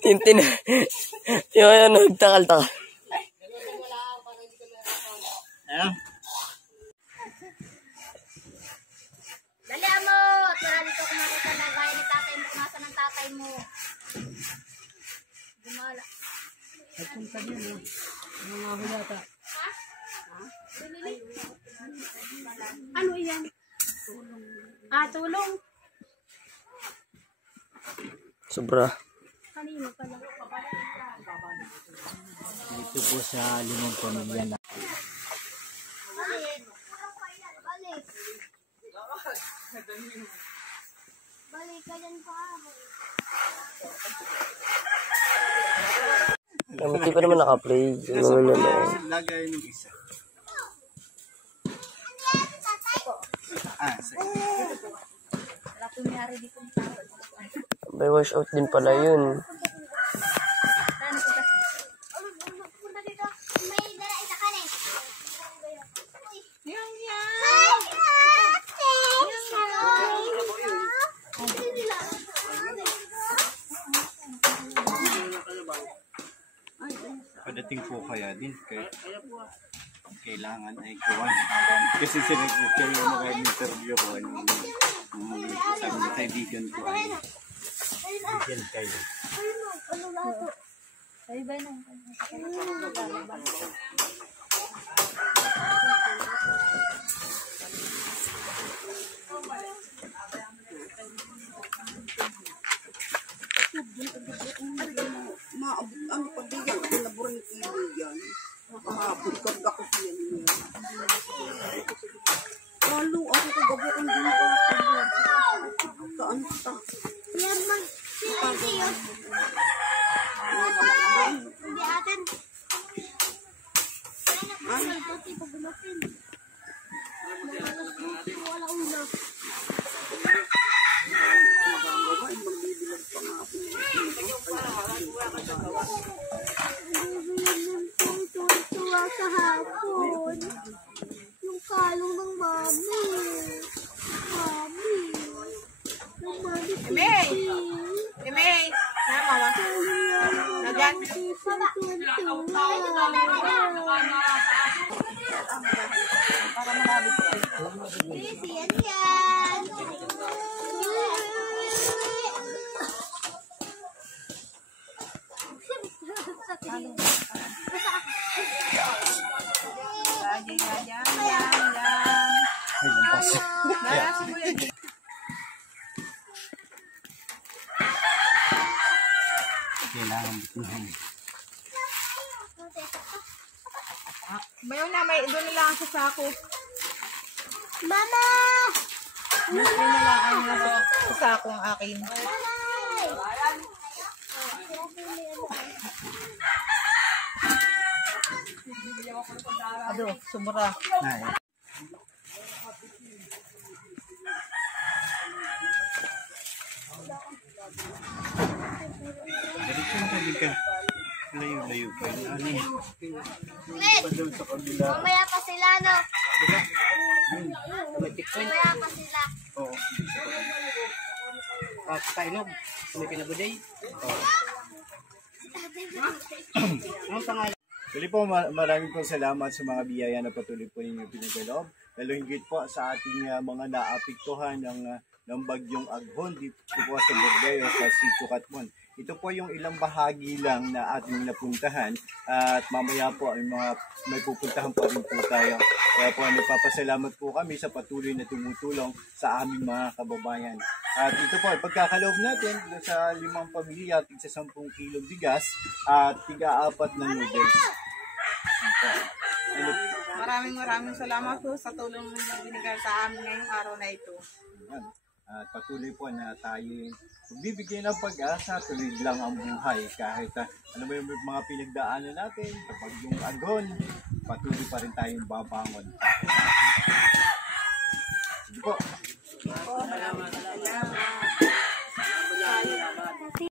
Tintin. Yung ano, nagtakal-takal. Ayan. Dali mo! At wala dito kumakita na gaya ni tatay mo. Nasa ng tatay mo. Gumala. At kung sabi mo, mga hulata. Ha? Ano yan? Tulong. Ah, tulong. Sobra. Kanino pala? Dito po sa 5 pamilya na. Balik. Balik. Balik ka dyan pa. Hindi pa naman naka-play. Lagay ng isa. Wala punyari dito ng tao. May wash out din pala yun. Punta dito. May dala isa ka na eh. Yang yan. Padating po kaya din kailangan ay kuwan. Kasi sila po kayo mag-interview ko sabi ng kaibigan ko ay bigyan kayo. Ay, ba na? Ang pagbigan, pinaburan ng kaibigan. Nakahapon, kagakot yan niya. Lalo ako kagabukan din ka. Saan ka? Yan man. Hindi yun. Hindi atin. Ay, pati pagulapin. Wala ulo. Tuwa sa hapon. Yung kalong ng mami. Mami. Yung mami. May! May! Nama ba? Nagyan? Para malabit ko. Yan yan. Ay, lampas. Kailangan bituhan. Mayaw na, may doon na lang sa sako. Mama! Doon na lang ang sa sako ang akin. Ado, sobra. Ay. Diretso na tabi ka. Layo-layo pa yun. Ano yun? Padal sa kabila. Mamaya pa sila, no? Tumatik ko yun. Mamaya pa sila. Oo. Kainog. May pinabuday. Ang pangalan. Tuloy po, maraming po salamat sa mga biyaya na patuloy po ninyo pinagalob. Lalo higit po sa ating mga naapektuhan ng bagyong Aghon dito po sa Borgay o sa Sitio Katmon. Ito po yung ilang bahagi lang na ating napuntahan at mamaya po ay may pupuntahan pa rin po tayo. Kaya po nagpapasalamat po kami sa patuloy na tumutulong sa aming mga kababayan. At ito po, pagkakaloob natin sa 5 pamilya, tig sa 10 kilong bigas at tiga-4 na noodles. Maraming salamat po sa tulong na binigay sa amin ngayong araw na ito. At patuloy po na tayo magbibigay ng pag-asa, tuloy lang ang buhay. Kahit ano ba yung mga pinagdaanan natin, kapag yung Aghon, patuloy pa rin tayong babangon. Sige po. Salamat.